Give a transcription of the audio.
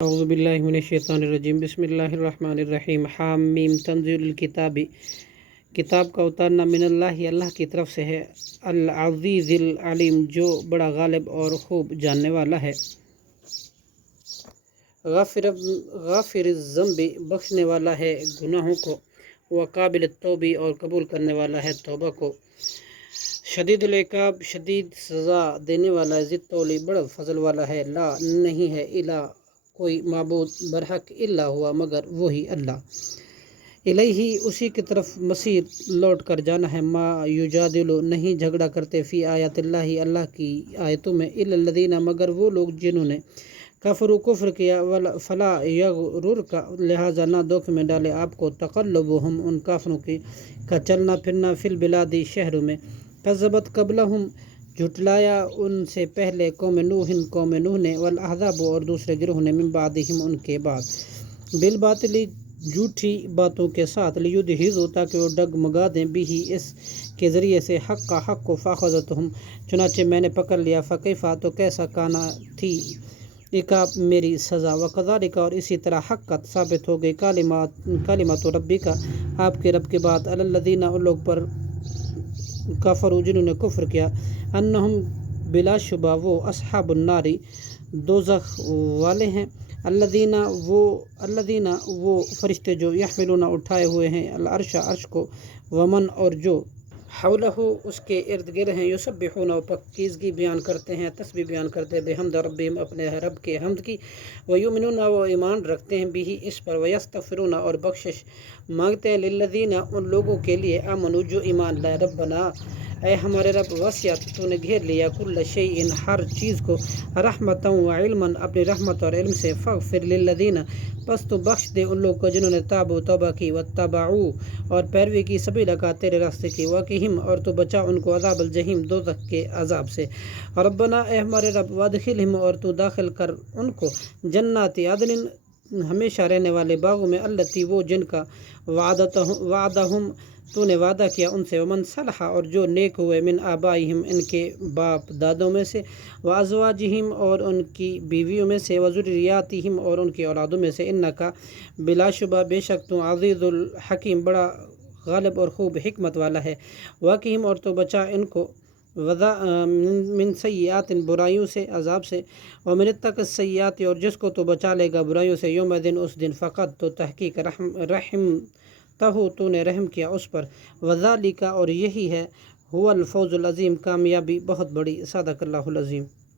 اعوذ باللہ من الشیطان الرجیم بسم اللہ الرحمن الرحیم حامیم تنزیل الکتاب، کتاب کا اتارنا من اللہ اللہ کی طرف سے ہے، العزیز العلیم جو بڑا غالب اور خوب جاننے والا ہے، غافر الذنب بخشنے والا ہے گناہوں کو، وقابل التوب اور قبول کرنے والا ہے توبہ کو، شدید العقاب شدید سزا دینے والا ہے، ذی الطول بڑا فضل والا ہے، لا نہیں ہے الہ کوئی معبود برحق الا ہوا مگر وہی اللہ، الیہ اسی کی طرف مصیر لوٹ کر جانا ہے، ما یجادل نہیں جھگڑا کرتے فی آیات اللہ اللہ کی آیتوں میں، الا الذین مگر وہ لوگ جنہوں نے کفروا کفر کیا، فلا یغررک لہذا نہ دھوکے میں ڈالے آپ کو، تقلبہم ان کافروں کا چلنا پھرنا فی البلاد شہروں میں، کذبت قبلہم جھٹلایا ان سے پہلے قوم نوح نے، والاحزاب اور دوسرے گروہ نے، من بعدہم ان کے بعد، بالباطل جھوٹی باتوں کے ساتھ، لیدحضوا تاکہ وہ ڈگمگا دیں بھی اس کے ذریعے سے حق کو، فاخذتہم چنانچہ میں نے پکڑ لیا، فکیف تو کیسا کانا تھی عقاب میری سزا، وکذالک اور اسی طرح حقت ثابت ہو گئی کلمۃ ربک آپ کے رب کے بات، علی الذین ان لوگ پر کفروا جنہوں نے کفر کیا، انہم بلا شبہ وہ اصحاب النار دوزخ والے ہیں، الذین وہ فرشتے جو یحملون اٹھائے ہوئے ہیں العرش عرش کو، ومن اور جو حولہ اس کے ارد گرد ہیں، یسبحون پاکیزگی بیان کرتے ہیں، تسبیح بیان کرتے ہیں، بحمد ربہم اپنے رب کے حمد کی، ویؤمنون وہ ایمان رکھتے ہیں بھی اس پر، ویستغفرون اور بخشش مانگتے ہیں، للذین ان لوگوں کے لیے آمنوا جو ایمان لائے، ربنا اے ہمارے رب، وسعت تو نے گھیر لیا کل شیء ہر چیز کو، رحمتا و علما اپنی رحمت اور علم سے، فاغفر للذین پس تو بخش دے ان لوگوں کو جنہوں نے تابوا توبہ کی، واتبعوا اور پیروی کی، سبیلک تیرے راستے کی، وقہم اور تو بچا ان کو عذاب الجحیم دوزخ کے عذاب سے، ربنا اے ہمارے رب، وادخلہم اور تو داخل کر ان کو جنات عدن ہمیشہ رہنے والے باغوں میں، التی وہ جن کا وعدہم تو نے وعدہ کیا ان سے، ومن صلح اور جو نیک ہوئے، من آبائہم ان کے باپ دادوں میں سے، وازواجہم اور ان کی بیویوں میں سے، وذریاتہم اور ان کی اولادوں میں سے، انکا بلا شبہ بے شک تو عزیز الحکیم بڑا غالب اور خوب حکمت والا ہے، واقعہم اور تو بچا ان کو، من سیئات برائیوں سے عذاب سے، ومن اتق السیئات اور جس کو تو بچا لے گا برائیوں سے، یوم دن اس دن، فقط تو تحقیق رحمتہ تو نے رحم کیا اس پر، وذالک اور یہی ہے، هو الفوز العظیم کامیابی بہت بڑی، صدق اللہ العظیم۔